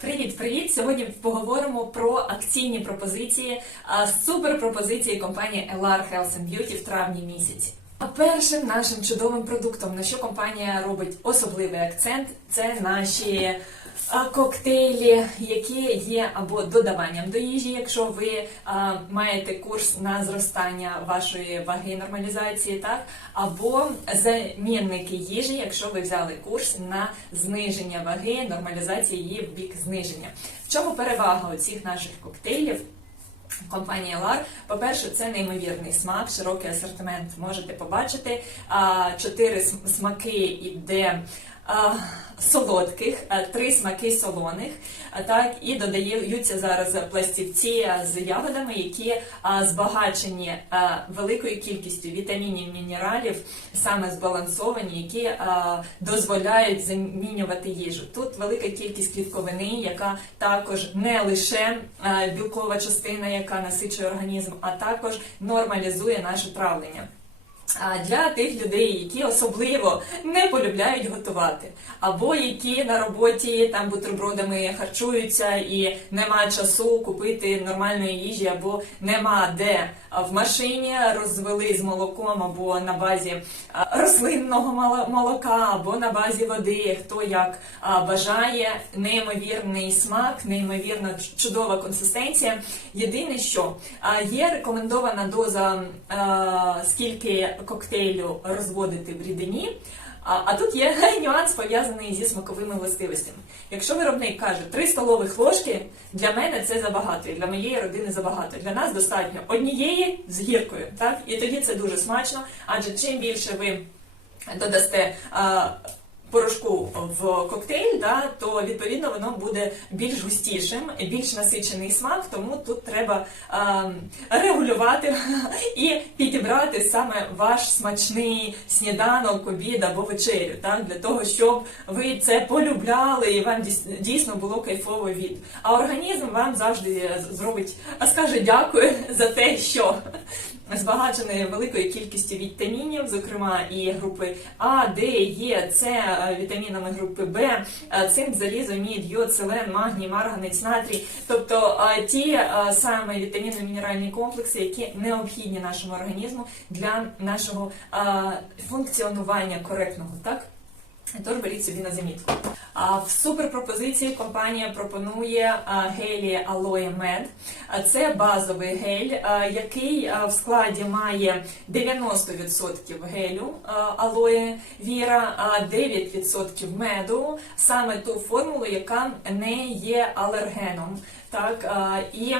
Привіт-привіт! Сьогодні поговоримо про акційні пропозиції, супер пропозиції компанії LR Health and Beauty в травні місяці. А першим нашим чудовим продуктом, на що компанія робить особливий акцент, це наші коктейлі, які є або додаванням до їжі, якщо ви а, маєте курс на зростання вашої ваги нормалізації, так або замінники їжі, якщо ви взяли курс на зниження ваги, нормалізації її в бік зниження. В чому перевага оцих наших коктейлів? Компанія LAR, по-перше, це неймовірний смак, широкий асортимент можете побачити. Чотири смаки іде солодких, три смаки солоних. Так, і додаються зараз пластівці з ягодами, які збагачені великою кількістю вітамінів, мінералів, саме збалансовані, які дозволяють замінювати їжу. Тут велика кількість клітковини, яка також не лише білкова частина, яка насичує організм, а також нормалізує наше травлення. Для тих людей, які особливо не полюбляють готувати, або які на роботі там бутербродами харчуються і нема часу купити нормальної їжі, або нема де. В машині розвели з молоком або на базі рослинного молока, або на базі води, хто як бажає, неймовірний смак, неймовірно чудова консистенція. Єдине, що є рекомендована доза, скільки коктейлю розводити в рідині. А, а тут є нюанс пов'язаний зі смаковими властивостями. Якщо виробник каже 3 столових ложки, для мене це забагато, і для моєї родини забагато. Для нас достатньо однієї з гіркою, так і тоді це дуже смачно. Адже чим більше ви додасте а, порошку в коктейль, да, то відповідно воно буде більш густішим, більш насичений смак, тому тут треба а, регулювати і підібрати саме ваш смачний сніданок, обід або вечерю, так, для того, щоб ви це полюбляли і вам дійс- дійсно було кайфово від. А організм вам завжди зробить, скаже дякую за те, що збагачений великою кількістю вітамінів, зокрема і групи А, Д, Е, С, е, вітамінами групи Б, е, цинк, залізо, мід, йод, селен, магній, марганець, натрій. Тобто е, ті саме вітамінно-мінеральні комплекси, які необхідні нашому організму для нашого функціонування коректного, так? Тож беріть собі на замітку. В суперпропозиції компанія пропонує гелі Aloe Med. Це базовий гель, який в складі має 90% гелю алоє віра, а 9% меду, саме ту формулу, яка не є алергеном. Так, і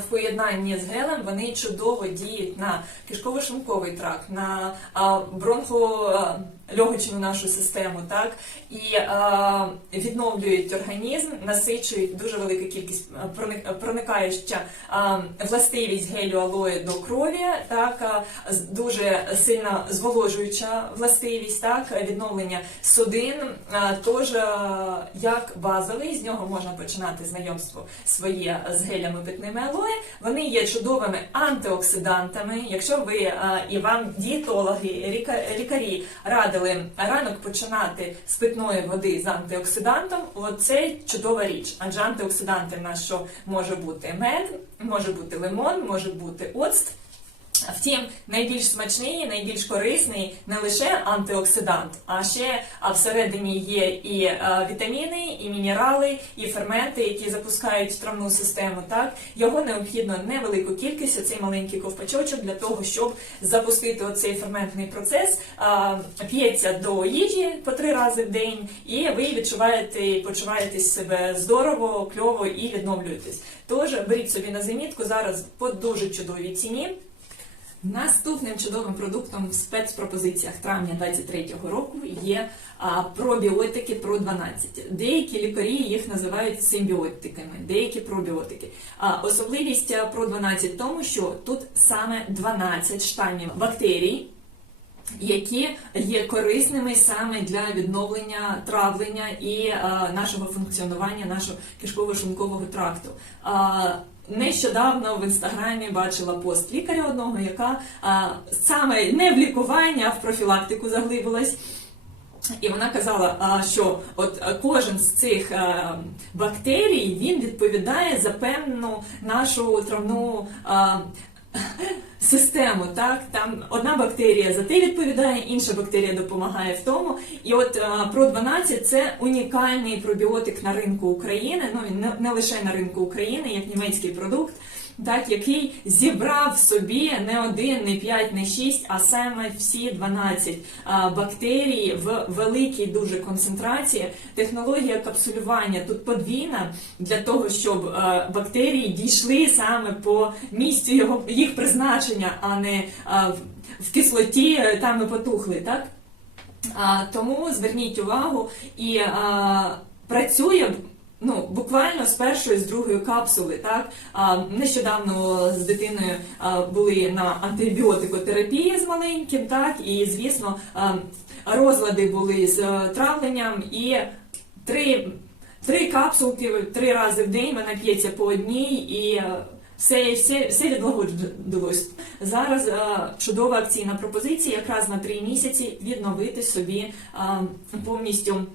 в поєднанні з гелем вони чудово діють на кишково-шлунковий тракт, на а, бронхолегочну нашу систему, так і а, відновлюють організм, насичують дуже велика кількість проникаюча а, властивість гелю алої до крові, так а, дуже сильно зволожуюча властивість, так відновлення судин. А, Тож а, як базовий з нього можна починати знайомство своє з гелями питними алої. Вони є чудовими антиоксидантами. Якщо ви а, і вам дієтологи, ліка- лікарі радили ранок починати з питної води з антиоксидантом, оце чудова річ. Адже антиоксиданти в що може бути мед, може бути лимон, може бути оцт. Втім, найбільш смачний, найбільш корисний не лише антиоксидант, а ще всередині є і е, вітаміни, і мінерали, і ферменти, які запускають травну систему. Так його необхідно невелику кількість, оцей маленький ковпачочок для того, щоб запустити оцей ферментний процес. П'ється до їжі по три рази в день, і ви відчуваєте почуваєтесь себе здорово, кльово і відновлюєтесь. Тож беріть собі на замітку зараз по дуже чудовій ціні. Наступним чудовим продуктом в спецпропозиціях травня 23-го року є пробіотики про 12. Деякі лікарі їх називають симбіотиками, деякі пробіотики. А, особливість про 12 в тому, що тут саме 12 штамів бактерій. Які є корисними саме для відновлення травлення і е, нашого функціонування, нашого кишково-шлункового тракту. Нещодавно в інстаграмі бачила пост лікаря одного, яка а, саме не в лікування, а в профілактику заглибилась. І вона казала, що от е, кожен з цих е, бактерій він відповідає за певну нашу травну а, систему. Так там одна бактерія за те відповідає, інша бактерія допомагає в тому. І от а, про 12 це унікальний пробіотик на ринку України. Ну він не лише на ринку України, як німецький продукт. Так, який зібрав в собі не один, не п'ять, не шість, а саме всі 12 а, бактерій в великій дуже концентрації. Технологія капсулювання тут подвійна для того, щоб а, бактерії дійшли саме по місцю його їх призначення, а не в- кислоті е, там і потухли. Так? Тому зверніть увагу і працює. Ну, буквально з першої, з другої капсули, так а, нещодавно з дитиною а, були на антибіотикотерапії з маленьким, так і звісно а, розлади були з е, травленням і три, три капсулки три рази в день вона п'ється по одній і е, все, все, все відлагодилось. Зараз е, чудова акційна пропозиція, якраз на три місяці відновити собі е, повністю.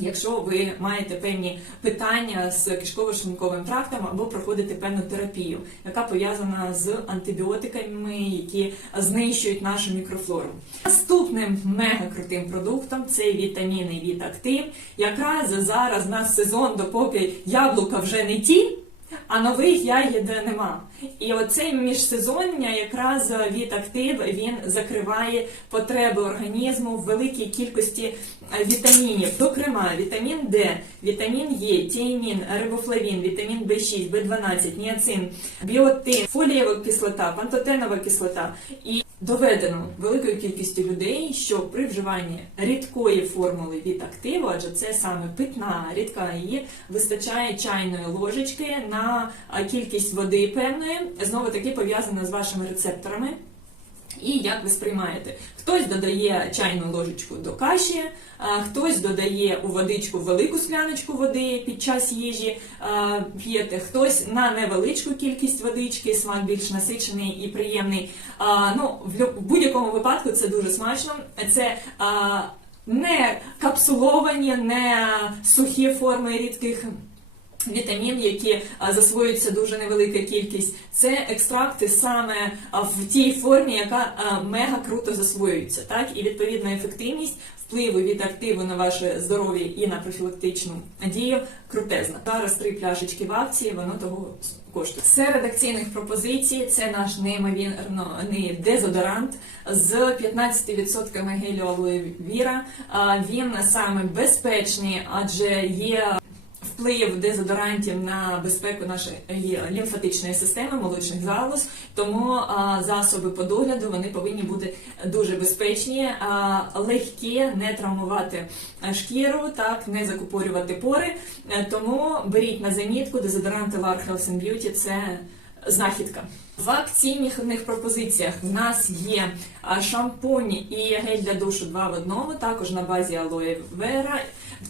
Якщо ви маєте певні питання з кишково-шлунковим трактом або проходите певну терапію, яка пов'язана з антибіотиками, які знищують нашу мікрофлору. Наступним мега крутим продуктом це вітаміни від актив. Якраз зараз у нас сезон, допоки яблука вже не ті. А нових ягід нема. І оце міжсезоння якраз від актив він закриває потреби організму в великій кількості е, вітамінів. Зокрема, вітамін Д, вітамін Е, тіамін, рибофлавін, вітамін В6, В12, ніацин, біотин, фолієва кислота, пантотенова кислота. І доведено великою кількістю людей, що при вживанні рідкої формули від активу, адже це саме питна, рідка її вистачає чайної ложечки на кількість води певної, знову таки пов'язана з вашими рецепторами. І як ви сприймаєте? Хтось додає чайну ложечку до каші, хтось додає у водичку велику скляночку води під час їжі п'єте, хтось на невеличку кількість водички, смак більш насичений і приємний. Ну, в будь-якому випадку це дуже смачно. Це не капсуловані, не сухі форми рідких вітамін, які а, засвоюється дуже невелика кількість. Це екстракти саме в тій формі, яка мега круто засвоюється. Так і відповідна ефективність впливу від активу на ваше здоров'я і на профілактичну дію крутезна. Зараз три пляшечки в акції, воно того коштує. Серед акційних пропозицій це наш неймовірний дезодорант з 15% гелю віра. Він саме безпечний, адже є вплив дезодорантів на безпеку нашої лімфатичної системи, молочних залоз. Тому засоби по догляду вони повинні бути дуже безпечні, а, легкі, не травмувати шкіру, так не закупорювати пори. Е, Тому беріть на замітку дезодоранти Lar Health and Beauty – це знахідка. В акційних пропозиціях в нас є шампунь і гель для душу 2 в одному, також на базі алоє вера,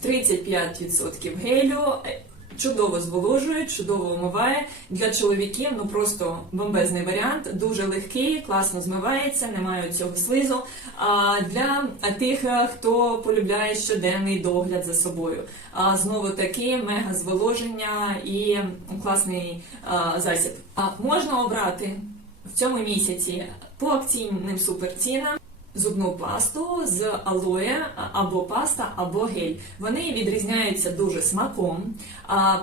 35% гелю. е, Чудово зволожує, чудово вмиває. Для чоловіків ну просто бомбезний варіант, дуже легкий, класно змивається, немає цього слизу. А для тих, е, хто полюбляє щоденний догляд за собою. А знову таки мега зволоження і класний а, засіб. А можна обрати в цьому місяці по акційним суперцінам зубну пасту з алоє або паста, або гель. Вони відрізняються дуже смаком.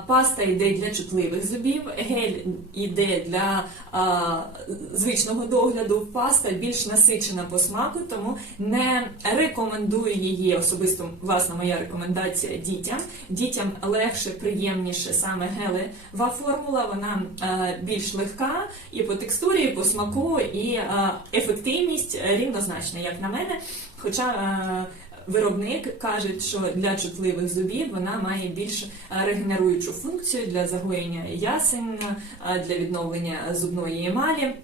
Паста йде для чутливих зубів, гель йде для звичного догляду. Паста більш насичена по смаку, тому не рекомендую її особисто власна моя рекомендація дітям. Дітям легше, приємніше саме гелева формула. Вона більш легка і по текстурі, і по смаку, і ефективність рівнозначна, як на мене. Хоча е, Виробник каже, що для чутливих зубів вона має більш е, регенеруючу функцію для загоєння ясен, е, для відновлення зубної емалі.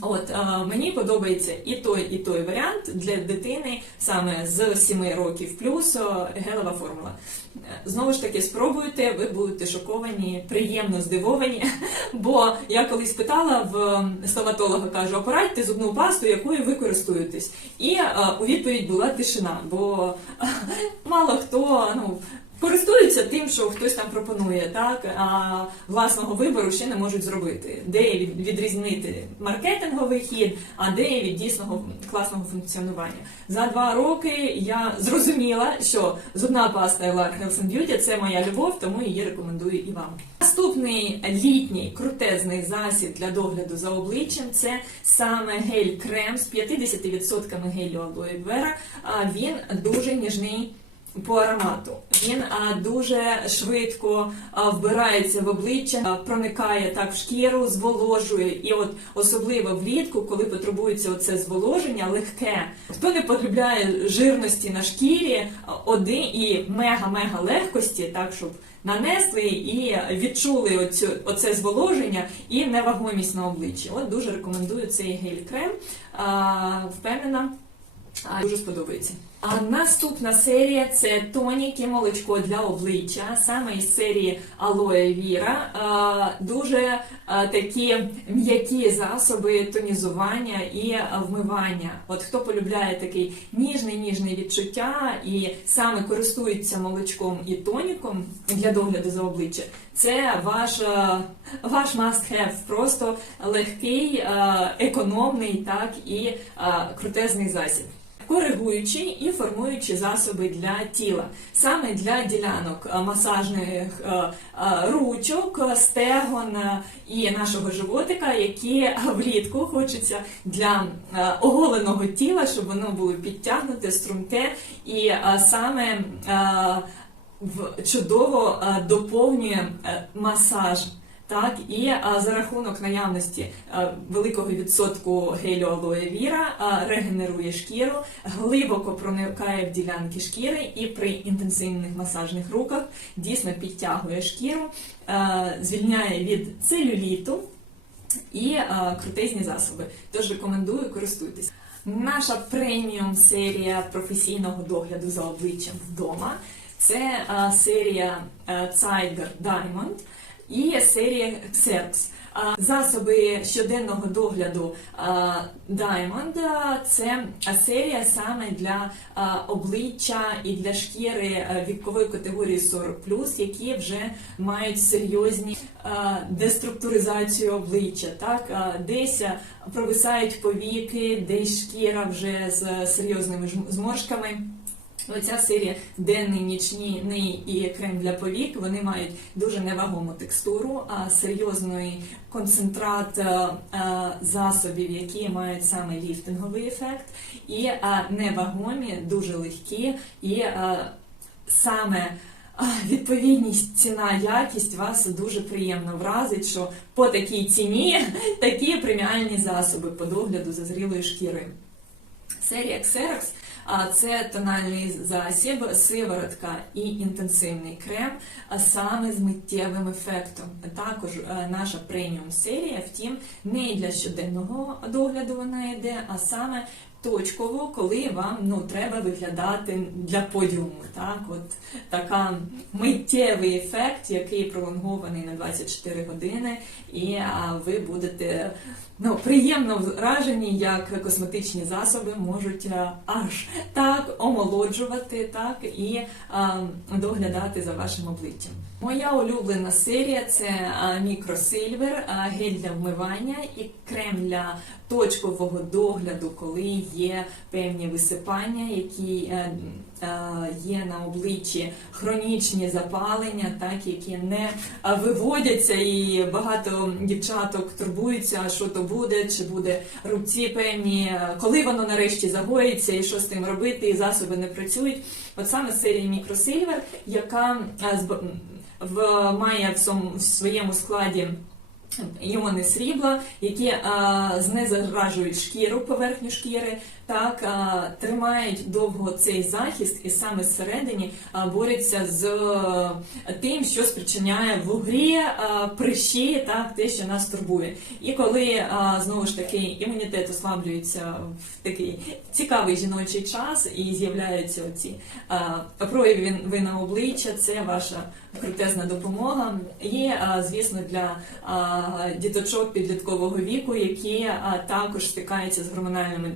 От е, мені подобається і той, і той варіант для дитини саме з 7 років плюс гелева формула. Знову ж таки, спробуйте, ви будете шоковані, приємно здивовані. Бо я колись питала в стоматолога, кажу, порадьте зубну пасту, якою ви користуєтесь. І е, у відповідь була тишина, бо мало хто ну. Користуються тим, що хтось там пропонує, так а власного вибору ще не можуть зробити. Де відрізнити маркетинговий хід, а де від дійсного класного функціонування. За два роки я зрозуміла, що зубна паста Elar Health Beauty – це моя любов, тому її рекомендую і вам. Наступний літній крутезний засіб для догляду за обличчям це саме гель-крем з 50% гелю алоє вера. Він дуже ніжний по аромату. Він дуже швидко вбирається в обличчя, проникає так в шкіру, зволожує. І от особливо влітку, коли потребується оце зволоження, легке. Хто не полюбляє жирності на шкірі, один і мега-мега легкості, так щоб нанесли і відчули оцю, оце зволоження і невагомість на обличчі. От дуже рекомендую цей гель-крем. Впевнена. Дуже сподобається. А наступна серія це тонік і молочко для обличчя, саме із серії Алоє Віра. Дуже такі м'які засоби тонізування і вмивання. От хто полюбляє такий ніжний відчуття і саме користується молочком і тоніком для догляду за обличчя, це ваш, а, ваш must have. Просто легкий, економний, так і крутезний засіб. Коригуючі і формуючі засоби для тіла, саме для ділянок масажних а, а, ручок, стегон і нашого животика, які влітку хочеться для оголеного тіла, щоб воно було підтягнуте, струнке і саме чудово доповнює е, масаж. Так, і а, за рахунок наявності а, великого відсотку гелю алоє віра а, регенерує шкіру, глибоко проникає в ділянки шкіри і при інтенсивних масажних руках дійсно підтягує шкіру, а, звільняє від целюліту і а, крутезні засоби. Тож рекомендую користуйтесь. Наша преміум серія професійного догляду за обличчям вдома. Це а, серія Tiger Diamond і Xerox. А, Засоби щоденного догляду Diamond це серія саме для обличчя і для шкіри вікової категорії 40+, які вже мають серйозні деструктуризацію обличчя. Так? Десь провисають повіки, десь шкіра вже з серйозними зморшками. Оця серія денний, нічний і крем для повік. Вони мають дуже невагому текстуру, а серйозний концентрат е, е, засобів, які мають саме ліфтинговий ефект, і е, невагомі, дуже легкі і саме. Відповідність ціна якість вас дуже приємно вразить, що по такій ціні такі преміальні засоби по догляду за зрілою шкірою. Серія Xerox це тональний засіб, сиворотка і інтенсивний крем, а саме з миттєвим ефектом. Також е, наша преміум серія, втім, не для щоденного догляду вона йде, а саме точково, коли вам ну треба виглядати для подіуму. Так, от така миттєвий ефект, який пролонгований на 24 години, і а, ви будете ну, приємно вражені, як косметичні засоби можуть аж так омолоджувати, так і а, доглядати за вашим обличчям. Моя улюблена серія це мікросильвер, гель для вмивання і крем для точкового догляду, коли є певні висипання, які е, е, є на обличчі хронічні запалення, так які не е, виводяться, і багато дівчаток турбуються, що то буде, чи буде рубці певні, коли воно нарешті загоїться, і що з тим робити, і засоби не працюють. От саме серія мікросильвер, яка в має в своєму складі. Іони срібла, які а, знезаражують шкіру, поверхню шкіри, так тримають довго цей захист, і саме зсередині борються з е, тим, що спричиняє в угрі прищі, так те, що нас турбує. І коли знову ж таки імунітет ослаблюється в такий цікавий жіночий час і з'являються оці а, прояви ви на обличчя, це ваша крутезна допомога. І, звісно, для діточок підліткового віку, які також стикаються з гормональним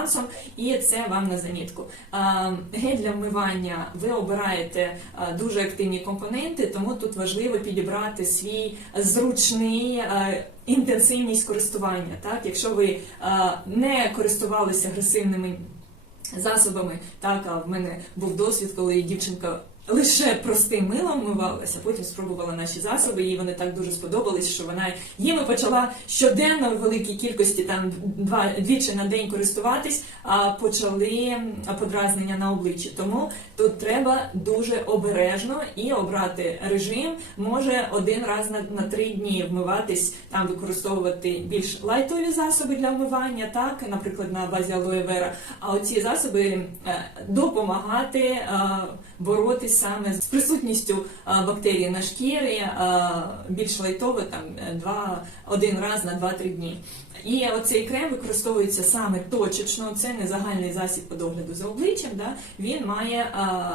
дисбалансом, і це вам на замітку. Гель для вмивання ви обираєте дуже активні компоненти, тому тут важливо підібрати свій зручний. Інтенсивність користування, так якщо ви а, не користувалися агресивними засобами. Так, а в мене був досвід, коли дівчинка лише простим милом вмивалася, потім спробувала наші засоби, їй вони так дуже сподобались, що вона їми почала щоденно в великій кількості там два двічі на день користуватись, а почали подразнення на обличчі. Тому тут треба дуже обережно і обрати режим. Може один раз на, на три дні вмиватись, там використовувати більш лайтові засоби для вмивання, так, наприклад, на базі алоє вера. А оці засоби е, допомагати е, саме з присутністю е, бактерій на шкірі, е, більш лайтово там е, два один раз на 2-3 дні. І оцей крем використовується саме точечно. Це не загальний засіб по догляду за обличчям. Да? Він має а,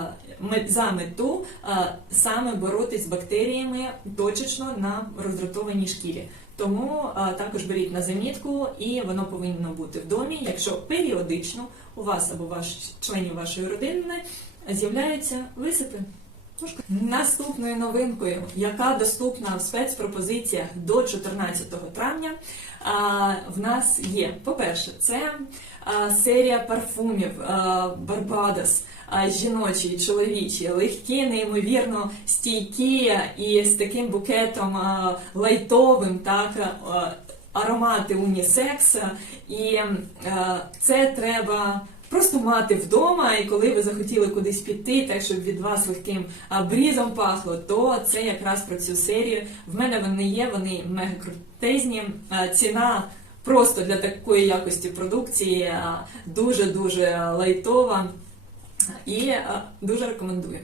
за мету а, саме боротись з бактеріями точечно на роздратованій шкірі. Тому а, також беріть на замітку, і воно повинно бути в домі, якщо періодично у вас або ваш членів вашої родини з'являються висипи. Наступною новинкою, яка доступна в спецпропозиціях до 14 травня, в нас є. По-перше, це серія парфумів Барбадос. Жіночі і чоловічі, легкі, неймовірно стійкі і з таким букетом лайтовим, так аромати унісекс. І це треба просто мати вдома, і коли ви захотіли кудись піти, так щоб від вас легким брізом пахло, то це якраз про цю серію. В мене вони є, вони мега крутезні. Ціна просто для такої якості продукції дуже дуже лайтова і дуже рекомендую.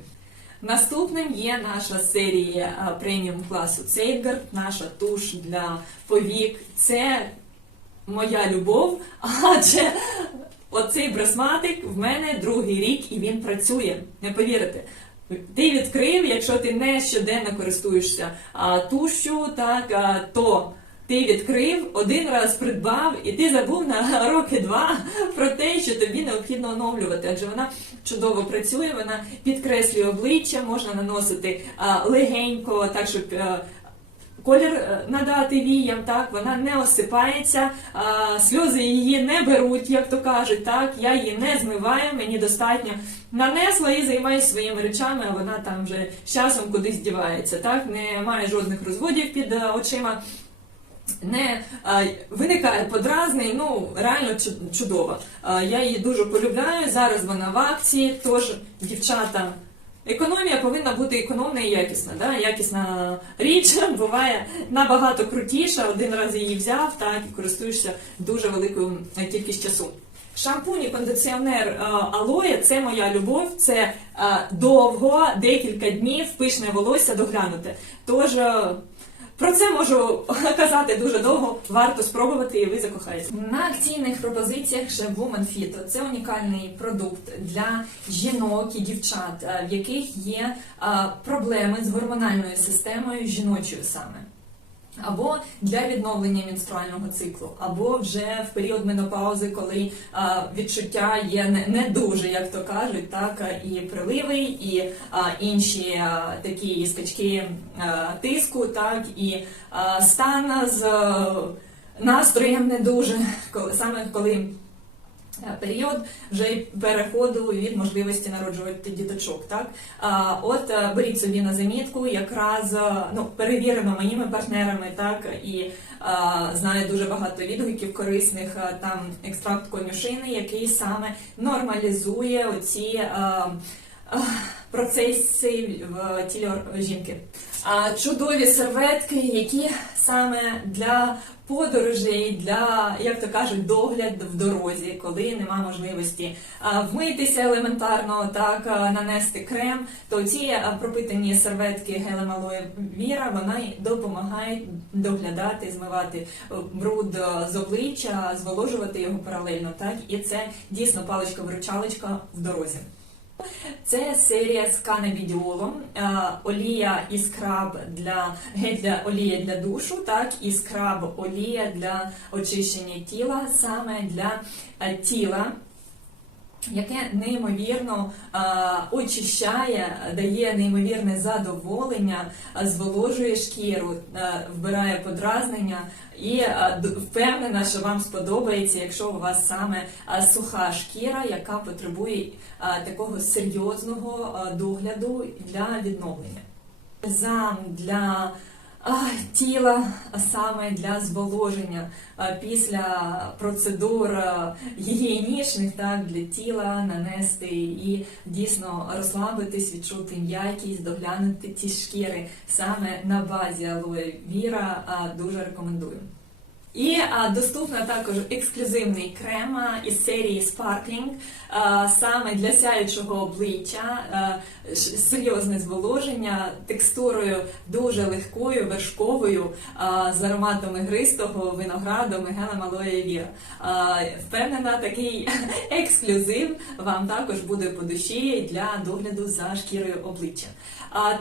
Наступним є наша серія преміум класу Цейдгард, наша туш для повік. Це моя любов, адже оцей брасматик в мене другий рік і він працює. Не повірите. Ти відкрив, якщо ти не щоденно користуєшся а, тушю, так, а, то ти відкрив, один раз придбав, і ти забув на роки два про те, що тобі необхідно оновлювати, адже вона чудово працює, вона підкреслює обличчя, можна наносити а, легенько, так щоб. а, Колір е, надати віям, так вона не осипається, а, сльози її не беруть, як то кажуть. Так я її не змиваю, мені достатньо нанесла і займаюся своїми речами, а вона там вже з часом кудись дівається. Так немає жодних розводів під е, очима. Не а, виникає подразний, ну реально чу- чудова. А, я її дуже полюбляю. Зараз вона в акції. Тож, дівчата, економія повинна бути економна і якісна. Да? Якісна річ буває набагато крутіша. Один раз її взяв, так і користуєшся дуже великою е, кількістю часу. Шампунь і кондиціонер е, алоє це моя любов. Це е, довго, декілька днів, пишне волосся доглянути. Тож. Про це можу казати дуже довго. Варто спробувати, і ви закохаєтесь. На акційних пропозиціях ще Woman Fit. Це унікальний продукт для жінок і дівчат, е, в яких є е, проблеми з гормональною системою жіночою саме. Або для відновлення менструального циклу, або вже в період менопаузи, коли а, відчуття є не, не дуже, як то кажуть, так і приливи, і а, інші а, такі скачки а, тиску, так і а, стан з а, настроєм не дуже, коли саме коли. Е, Період вже переходу від можливості народжувати діточок. Так от е, беріть собі на замітку, якраз е, ну перевірено моїми партнерами, так і а, знаю дуже багато відгуків корисних. Там екстракт конюшини, який саме нормалізує оці. А, в тілі жінки. Чудові серветки, які саме для подорожей, для як то кажуть, догляд в дорозі, коли нема можливості вмитися елементарно, так нанести крем, то ці пропитані серветки гелем алоє віра вони допомагають доглядати, змивати е, бруд е, з обличчя, зволожувати його паралельно. Так і це дійсно паличка-виручалочка в дорозі. Це серія з канабідіолом, е, олія і скраб для для олія для душу, так і скраб олія для очищення тіла, саме для е, тіла. Яке неймовірно е, очищає, дає неймовірне задоволення, зволожує шкіру, вбирає подразнення і е, впевнена, що вам сподобається, якщо у вас саме е, суха шкіра, яка потребує е, такого серйозного догляду для відновлення. Зам для тіла, саме для зволоження після процедур гігієнічних, так для тіла нанести і дійсно розслабитись, відчути м'якість, доглянути ті шкіри саме на базі алоє віра. Дуже рекомендую. І а, доступна також ексклюзивний крем із серії Sparkling, а, саме для сяючого обличчя, а, серйозне зволоження, текстурою дуже легкою, вершковою, а, з ароматом ігристого, винограду, мегелем алоє віра. Впевнена, такий ексклюзив вам також буде по душі для догляду за шкірою обличчя.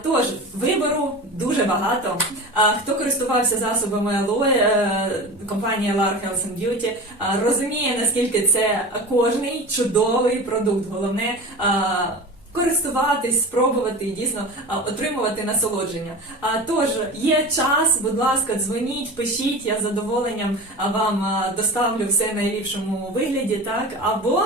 Тож, вибору дуже багато. Хто користувався засобами алоє, е, компанія LAR Health and Beauty розуміє, наскільки це кожний чудовий продукт. Головне користуватись, спробувати і дійсно отримувати насолодження. А тож є час, будь ласка, дзвоніть, пишіть. Я з задоволенням вам доставлю все в найліпшому вигляді, так або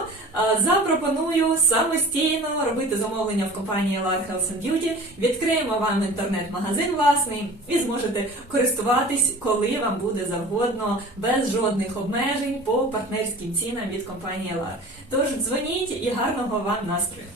запропоную самостійно робити замовлення в компанії LAR Health and Beauty. Відкриємо вам інтернет-магазин власний і зможете користуватись, коли вам буде завгодно, без жодних обмежень по партнерським цінам від компанії LAR. Тож дзвоніть і гарного вам настрою!